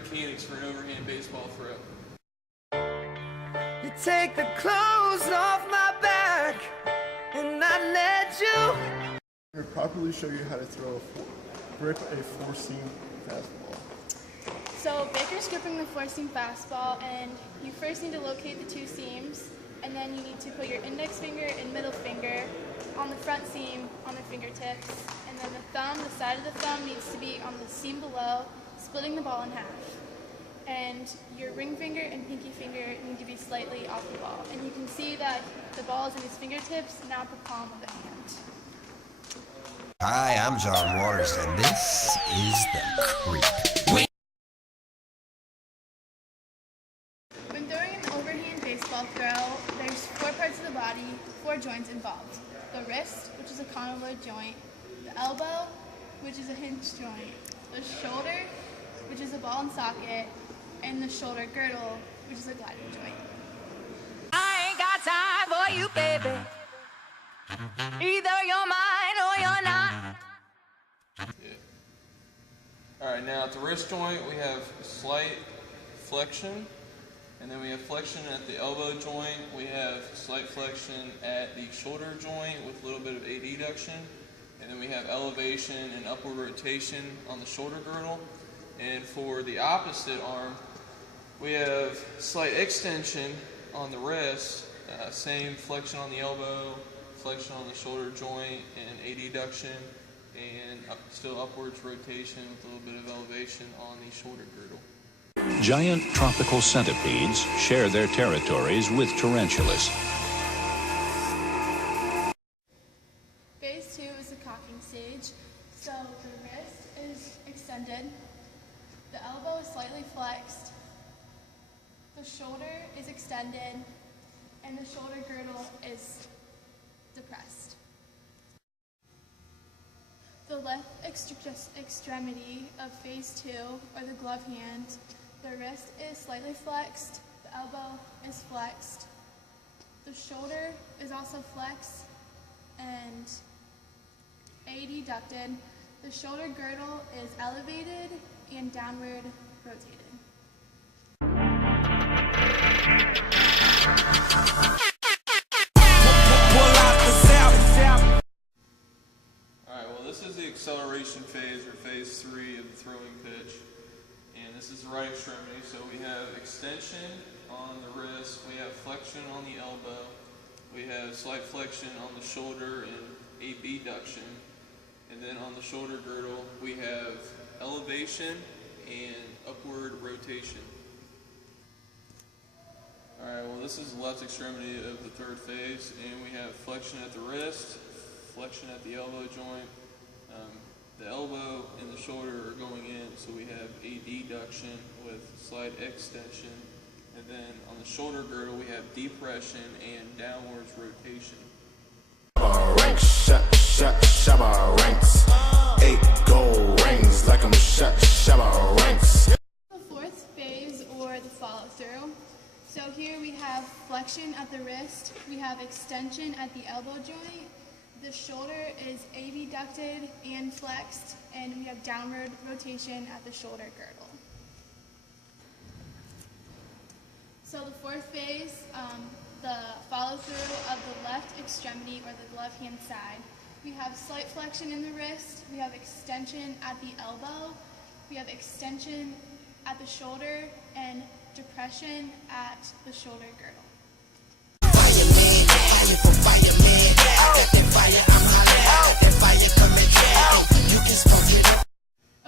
mechanics for an overhand baseball throw. You take the clothes off my back, and I let you. I'm going to properly show you how to grip a four-seam fastball. So Baker's gripping the four-seam fastball, and you first need to locate the two seams, and then you need to put your index finger and middle finger on the front seam on the fingertips, and then the side of the thumb needs to be on the seam below, splitting the ball in half. And your ring finger and pinky finger need to be slightly off the ball. And you can see that the ball is in his fingertips, not the palm of the hand. Hi, I'm John Waters, and this is The Creep. When throwing an overhand baseball throw, there's 4 parts of the body, 4 joints involved. The wrist, which is a condylar joint, the elbow, which is a hinge joint, the shoulder, which is a ball and socket, and the shoulder girdle, which is a gliding joint. I ain't got time for you, baby. Either you're mine or you're not. Yeah. Alright, now at the wrist joint we have slight flexion, and then we have flexion at the elbow joint, we have slight flexion at the shoulder joint with a little bit of adduction, and then we have elevation and upward rotation on the shoulder girdle. And for the opposite arm, we have slight extension on the wrist, same flexion on the elbow, flexion on the shoulder joint, and adduction, and still upwards rotation with a little bit of elevation on the shoulder girdle. Giant tropical centipedes share their territories with tarantulas. Phase 2 is the cocking stage. So the wrist is extended, the elbow is slightly flexed, the shoulder is extended, and the shoulder girdle is depressed. The left extremity of phase 2, or the glove hand, the wrist is slightly flexed, the elbow is flexed, the shoulder is also flexed and adducted. The shoulder girdle is elevated and downward rotated. Alright, well this is the acceleration phase, or phase 3 of the throwing pitch. And this is the right extremity, so we have extension on the wrist, we have flexion on the elbow, we have slight flexion on the shoulder and abduction, and then on the shoulder girdle we have elevation and upward rotation. Alright, well this is the left extremity of the third phase, and we have flexion at the wrist, flexion at the elbow joint. The elbow and the shoulder are going in, so we have adduction with slight extension, and then on the shoulder girdle we have depression and downwards rotation. Ranks, shabba ranks, 8 gold rings like I'm shabba ranks. The fourth phase, or the follow through. So here we have flexion at the wrist, we have extension at the elbow joint, the shoulder is abducted and flexed, and we have downward rotation at the shoulder girdle. So the fourth phase, the follow through of the left extremity, or the left hand side. We have slight flexion in the wrist, we have extension at the elbow, we have extension at the shoulder, and depression at the shoulder girdle.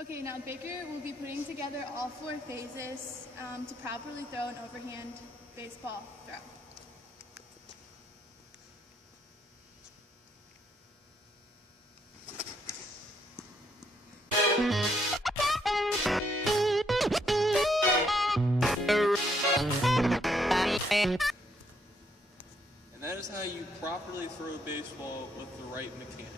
Okay, now Baker will be putting together all 4 phases to properly throw an overhand baseball throw. And that is how you properly throw a baseball with the right mechanics.